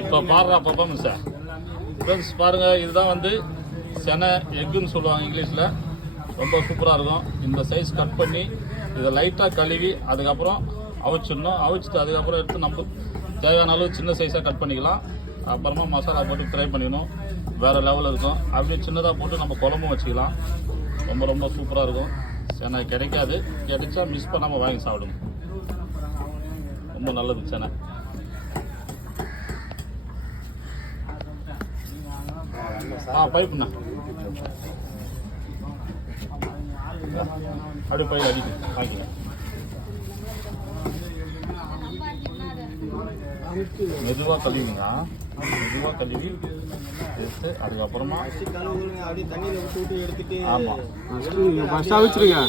இப்போ பாடுறா performance friends பாருங்கள். இதுதான் வந்து செனை எக்குன்னு சொல்லுவாங்க இங்கிலீஷில். ரொம்ப சூப்பராக இருக்கும். இந்த சைஸ் கட் பண்ணி இதை லைட்டாக கழுவி அதுக்கப்புறம் அவிச்சிடணும். அவிச்சிட்டு அதுக்கப்புறம் எடுத்து நம்ம தேவையான அளவு சின்ன சைஸாக கட் பண்ணிக்கலாம். அப்புறமா மசாலா போட்டு ஃப்ரை பண்ணிக்கணும். வேறு லெவலில் இருக்கும். அப்படியே சின்னதாக போட்டு நம்ம குழம்பும் வச்சுக்கலாம். ரொம்ப ரொம்ப சூப்பராக இருக்கும். செனை கிடைக்காது, கிடைச்சா மிஸ் பண்ணாமல் வாங்கி சாப்பிடுங்க. ரொம்ப நல்லது செனை. பைப்புண்ணா அப்படியே பைப் அடிக்கு வாங்கிக்கலாம். மெதுவாக கழுவிங்க. மெதுவாக கழுவி எடுத்து அதுக்கப்புறமா ஆமாம் ஃபஸ்ட்டு அவிச்சிருங்க.